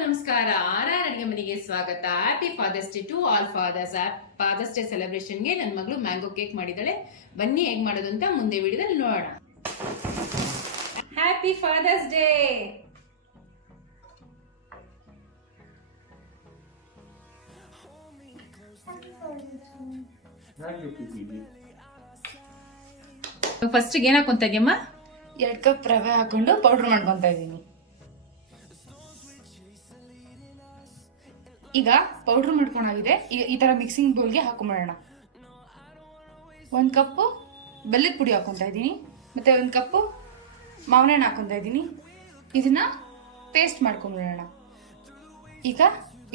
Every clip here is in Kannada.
ನಮಸ್ಕಾರ. ಆರ್ ಅಡಿಗೆ ಮನೆಗೆ ಸ್ವಾಗತ. Happy father's day to all fathers. Father's day ಸೆಲೆಬ್ರೇಷನ್ಗೆ ನನ್ನ ಮಗಳು ಮ್ಯಾಂಗೋ ಕೇಕ್ ಮಾಡಿದ್ದಾಳೆ. ಬನ್ನಿ ಹೇಗೆ ಮಾಡೋದು ಅಂತ ಮುಂದೆ ವಿಡಿಯೋದಲ್ಲಿ ನೋಡೋಣ. Happy father's day. ಫಸ್ಟ್ ಏನ್ ಹಾಕೊಂತ ಇದೆಯಮ್ಮ? 2 ಕಪ್ ರವೆ ಹಾಕೊಂಡು ಪೌಡರ್ ಮಾಡ್ಕೊಂತ ಇದ್ದೀನಿ. ಈಗ ಪೌಡರ್ ಮಾಡ್ಕೊಂಡಾಗಿದೆ. ಈ ತರ ಮಿಕ್ಸಿಂಗ್ ಬೌಲ್ಗೆ ಹಾಕೊಂಡ್ಬಿಡೋಣ. 1 ಕಪ್ ಬೆಲ್ಲದ ಪುಡಿ ಹಾಕೊಂತ ಇದ್ದೀನಿ, ಮತ್ತೆ 1 ಕಪ್ ಮಾವಿನ ಹಣ್ಣು ಹಾಕೊಂತ ಇದ್ದೀನಿ. ಇದನ್ನ ಪೇಸ್ಟ್ ಮಾಡ್ಕೊಂಡ್ಬಿಡೋಣ. ಈಗ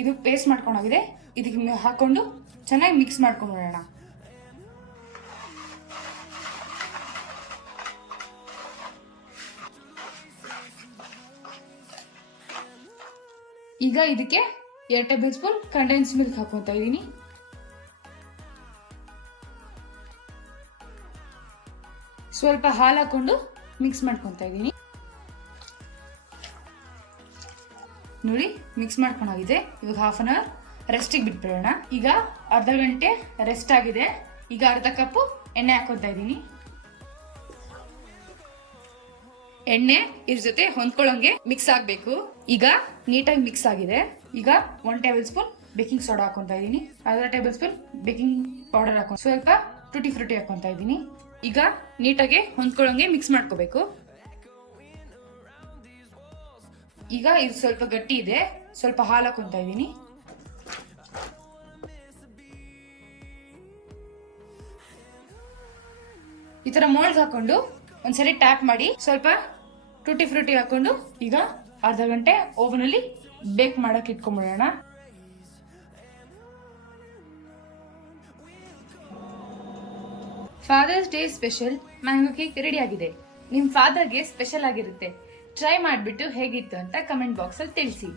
ಇದು ಪೇಸ್ಟ್ ಮಾಡ್ಕೊಂಡಾಗಿದೆ. ಇದಕ್ಕೆ ಹಾಕೊಂಡು ಚೆನ್ನಾಗಿ ಮಿಕ್ಸ್ ಮಾಡ್ಕೊಂಡ್ಬಿಡೋಣ. ಈಗ ಇದಕ್ಕೆ 2 ಟೇಬಲ್ ಸ್ಪೂನ್ ಕಂಡೆನ್ಸ್ ಮಿಲ್ಕ್ ಹಾಕೊಂತ ಇದ್ದೀನಿ. ಸ್ವಲ್ಪ ಹಾಲು ಹಾಕೊಂಡು ಮಿಕ್ಸ್ ಮಾಡ್ಕೊಂತ ಇದ್ದೀನಿ. ನೋಡಿ, ಮಿಕ್ಸ್ ಮಾಡ್ಕೊಂಡಾಗಿದೆ. ಇವಾಗ 1/2 an hour ರೆಸ್ಟಿಗೆ ಬಿಟ್ಬಿಡೋಣ. ಈಗ ಅರ್ಧ ಗಂಟೆ ರೆಸ್ಟ್ ಆಗಿದೆ. ಈಗ ಅರ್ಧ ಕಪ್ಪು ಎಣ್ಣೆ ಹಾಕೊಂತ ಇದ್ದೀನಿ. ಎಣ್ಣೆ ಇದ್ರ ಜೊತೆ ಹೊಂದ್ಕೊಳ್ಳೋಂಗೆ ಮಿಕ್ಸ್ ಆಗಬೇಕು. ಈಗ ನೀಟಾಗಿ ಮಿಕ್ಸ್ ಆಗಿದೆ. ಈಗ 1 ಟೇಬಲ್ ಸ್ಪೂನ್ ಬೇಕಿಂಗ್ ಸೋಡಾ ಹಾಕೊಂತ ಇದ್ದೀನಿ. ಅರ್ಧ ಟೇಬಲ್ ಸ್ಪೂನ್ ಬೇಕಿಂಗ್ ಪೌಡರ್ ಹಾಕೊಂಡು ಸ್ವಲ್ಪ ಟೂಟಿ ಫ್ರೂಟಿ ಹಾಕೊಂತ ಇದ್ದೀನಿ. ಈಗ ನೀಟಾಗಿ ಹೊಂದ್ಕೊಳ್ಳೋಂಗೆ ಮಿಕ್ಸ್ ಮಾಡ್ಕೋಬೇಕು. ಈಗ ಇದು ಸ್ವಲ್ಪ ಗಟ್ಟಿ ಇದೆ. ಸ್ವಲ್ಪ ಹಾಲು ಹಾಕೊಂತ ಇದ್ದೀನಿ. ಈ ತರ ಮೋಲ್ಡ್ ಹಾಕೊಂಡು ಒಂದ್ಸರಿ ಟ್ಯಾಪ್ ಮಾಡಿ ಸ್ವಲ್ಪ ಟೂಟಿ ಫ್ರೂಟಿ ಹಾಕೊಂಡು ಈಗ ಅರ್ಧ ಗಂಟೆ ಓವನ್ ಅಲ್ಲಿ ಬೇಕ್ ಮಾಡಕ್ ಇಟ್ಕೊಂಡ್ಬಿಡೋಣ. Father's day special mango cake ready ಆಗಿದೆ. ನಿಮ್ ಫಾದರ್ಗೆ ಸ್ಪೆಷಲ್ ಆಗಿರುತ್ತೆ. ಟ್ರೈ ಮಾಡ್ಬಿಟ್ಟು ಹೇಗಿತ್ತು ಅಂತ ಕಮೆಂಟ್ ಬಾಕ್ಸ್ ಅಲ್ಲಿ ತಿಳಿಸಿ.